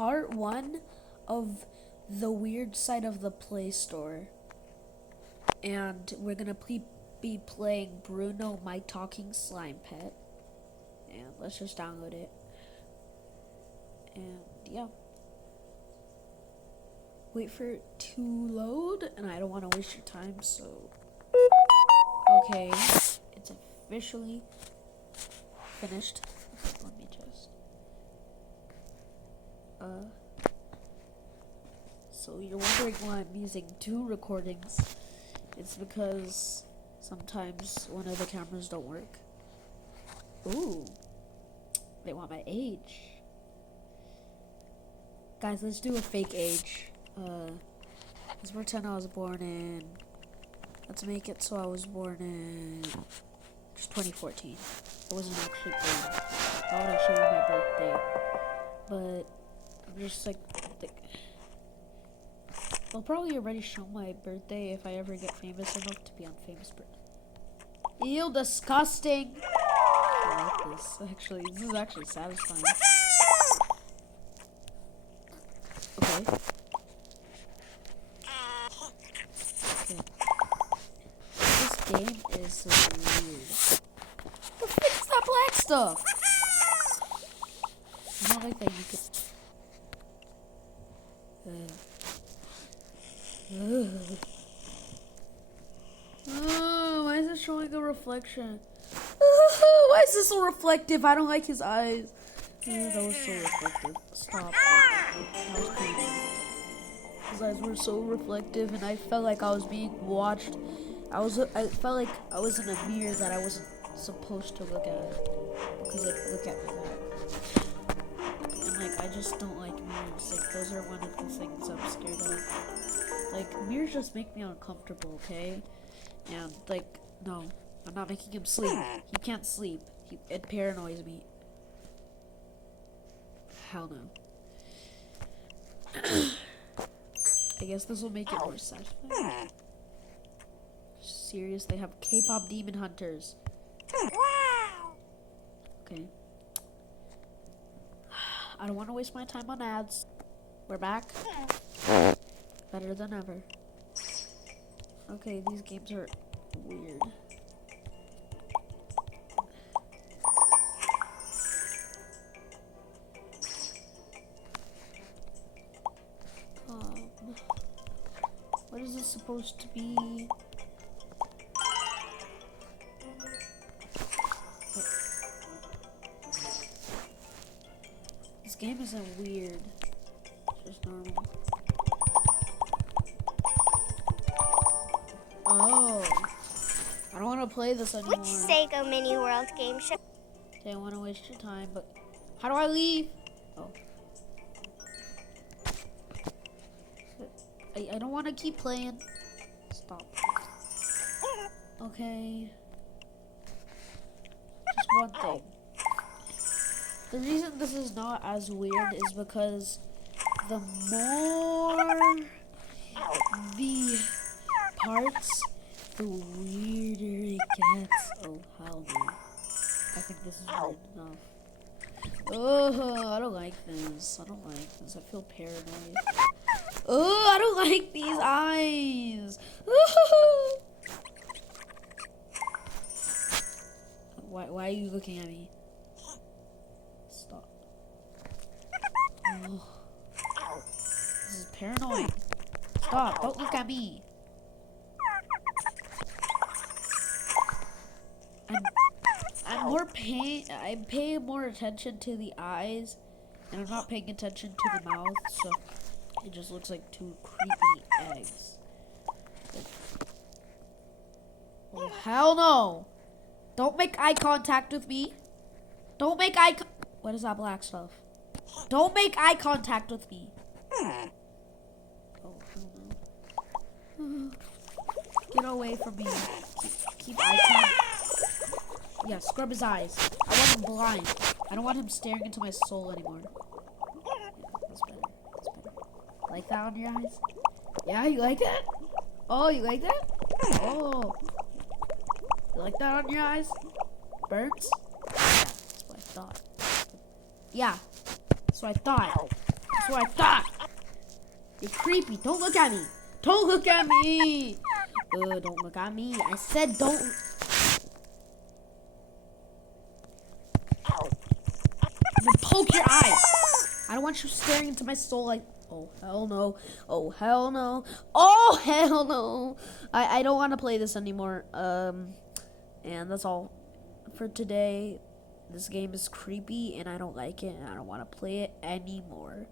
part 1 of the weird side of the Play Store. And we're gonna be playing Bruno, my talking slime pet. And let's just download it. And yeah. Wait for it to load, and I don't want to waste your time, so... Okay, it's officially finished. Okay, let me just... So you're wondering why I'm using 2 recordings. It's because sometimes one of the cameras don't work. Ooh, they want my age. Guys, let's do a fake age. Let's pretend I was born in... Let's make it so I was born in... just 2014. I wasn't actually born. I would actually be my birthday. But, I'm just like... They'll probably already show my birthday if I ever get famous enough to be on famous birthday. Ew, disgusting! I like this, actually. This is actually satisfying. Okay. This game is so weird. What the frick is that black stuff? I don't like that you could... Oh, why is it showing a reflection? Why is this so reflective? I don't like his eyes. That was so reflective. Stop. That was creepy. His eyes were so reflective, and I felt like I was being watched. I felt like I was in a mirror that I wasn't supposed to look at, because it look at me back. And like, I just don't like mirrors. Like, those are one of the things I'm scared of. Like, mirrors just make me uncomfortable, okay? And like, no, I'm not making him sleep. He can't sleep. It paranoids me. Hell no. I guess this will make it more satisfying. Serious, they have K-pop demon hunters. Okay. I don't want to waste my time on ads. We're back. Better than ever. Okay, these games are weird. What is this supposed to be? This game isn't weird. It's just normal. Oh. I don't want to play this anymore. Which Sega Mini World game show? I don't want to waste your time, but how do I leave? Oh. I don't want to keep playing. Stop. Okay. Just one thing. The reason this is not as weird is because the more the parts, the weirder it gets. Oh, hell no. I think this is weird enough. Oh, I don't like this. I don't like this. I feel paranoid. Oh, I don't like these eyes. Why are you looking at me? Stop. Oh. This is paranoid. Stop, don't look at me. I'm paying more attention to the eyes, and I'm not paying attention to the mouth, so it just looks like 2 creepy eggs. Oh, hell no! Don't make eye contact with me. Don't make what is that black stuff? Don't make eye contact with me. Oh, hell no. Get away from me. Keep eye contact. Yeah, scrub his eyes. I want him blind. I don't want him staring into my soul anymore. Yeah, that's better. That's better. Like that on your eyes? Yeah, you like that? Oh, you like that? Oh. You like that on your eyes? Burns? Yeah, that's what I thought. Yeah, that's what I thought. That's what I thought. You're creepy. Don't look at me. Don't look at me. Don't look at me. I said don't. I'm gonna poke your eye. I don't want you staring into my soul like, oh, hell no. Oh, hell no. Oh, hell no. I don't want to play this anymore. And that's all for today. This game is creepy and I don't like it and I don't want to play it anymore.